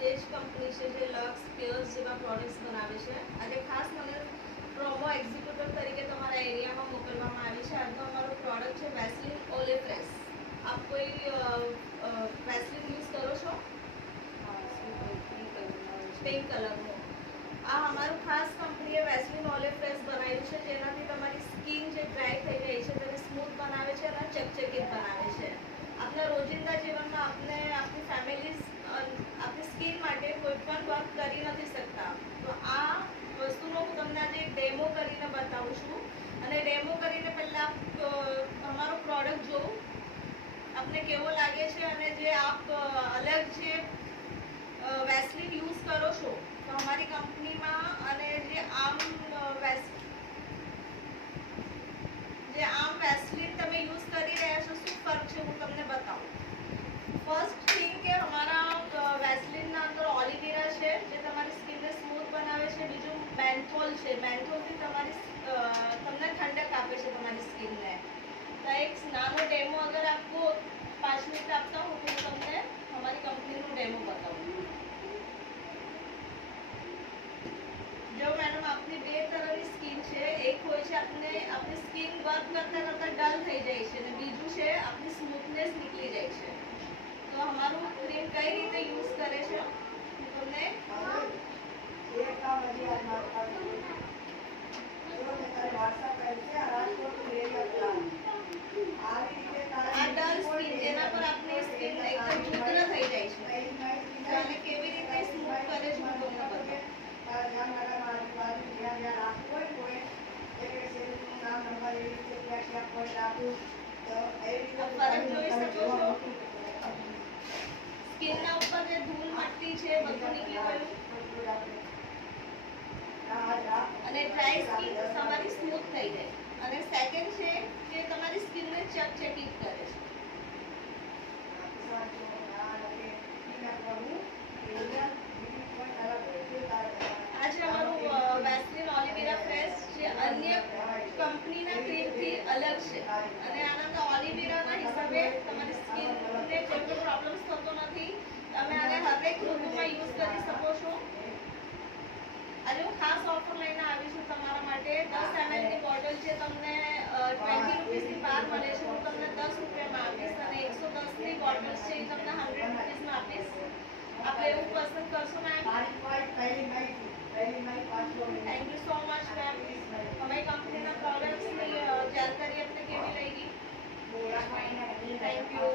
તે જ કંપની છે જે લક્સ કેર્સ જેવા પ્રોડક્ટ્સ બનાવે છે. આજે ખાસ મને પ્રોમો એક્ઝિક્યુટિવ તરીકે તમારા એરિયામાં મોકલવામાં આવી છે. આજનો અમારો પ્રોડક્ટ છે વેસ્લિન ઓલે ફ્રેશ. આપ કોઈ વેસ્લિન યુઝ કરો છો? પિંક કલરનો. આ અમારું ખાસ કંપનીએ વેસ્લિન ઓલે ફ્રેશ બનાવ્યું છે, જેનાથી તમારી સ્કિન જે ડ્રાય થઈ ગઈ છે તેને સ્મૂથ બનાવે છે અને ચકચકિત બનાવે છે. આપણા રોજિંદા જીવનમાં આપણે આપણી ફેમિલી આપણી સ્કિન માટે કોઈ પણ વર્ક કરી નથી શકતા, તો આ વસ્તુનો હું તમને આજે ડેમો કરીને બતાવું છું. અને ડેમો કરીને પહેલાં અમારો પ્રોડક્ટ જોઉં આપને કેવો લાગે છે, અને જે આપ અલગ જે વેસ્લિન યુઝ કરો છો તો અમારી કંપનીમાં, અને જે આમ વેસ્લિન તમે યુઝ કરી રહ્યા છો શું ફર્ક છે હું તમને બતાવું. ફર્સ્ટ થિંગ કે અમારા વેસ્લિનના અંદર ઓલિવેરા છે જે તમારી સ્કિનને સ્મૂથ બનાવે છે. બીજું મેન્થોલ છે. મેન્થોલથી તમને ઠંડક આપે છે તમારી સ્કિનને. તો એક નાનો ડેમો અગર આપકો 5 મિનિટ આપતા હું તો તમને हमारी कंपनी નો ડેમો બતાવું. જો મેડમ આપની બે તરહની સ્કિન છે. એક હોય છે આપની સ્કિન વર્ક કરતા કરતા ડલ થઈ જાય છે, અને બીજું છે આપની સ્મૂથનેસ નીકળી જાય છે. તો અમારું ક્રીમ કઈ રીતે યુઝ કરે છે હું તમને આ ડલ સ્કિન જેના પર આપની સ્કિન એકદમ ચુંદરા થઈ જાય છે, અને કેવી રીતે સ્મૂથ કરે છે હું તમને બતાવું. ફરક જોઈ શકો છો. સ્કિનના ઉપર જે ધૂળ મટ્ટી છે બધું નીકળી ગયું, અને ડ્રાય સ્કિન તમારી સ્મૂથ થઈ જાય. અને સેકન્ડ છે કે તમારી સ્કિનને ચકચકિત કરે છે. આજે અમારું વેસ્લિન ઓલિવેરા ફ્રેશ જે અન્ય કંપનીના ક્રીમથી અલગ છે, અને આના ઓલિવેરાના હિસાબે તમારી સ્કિનને કોઈ પણ પ્રોબ્લેમ્સ થતો નથી. તમે આને હરેક ઋતુમાં યુઝ કરી શકો છો. આજે હું ખાસ ઓફર લઈને આવી છું તમારા માટે. 10 ml ની બોટલ છે તમને 20 રૂપીસની બહાર મળે છે, હું તમને 10 રૂપિયામાં આપીશ. અને 110 ની બોટલ્સ છે એ તમને 100 રૂપીસમાં આપીશ. आप એવું પસંદ કરશો ma'am? Thank you so much ma'am. અમારી કંપનીના પ્રોડક્ટ્સની જાણકારી આપને કેવી લાગી? Thank you.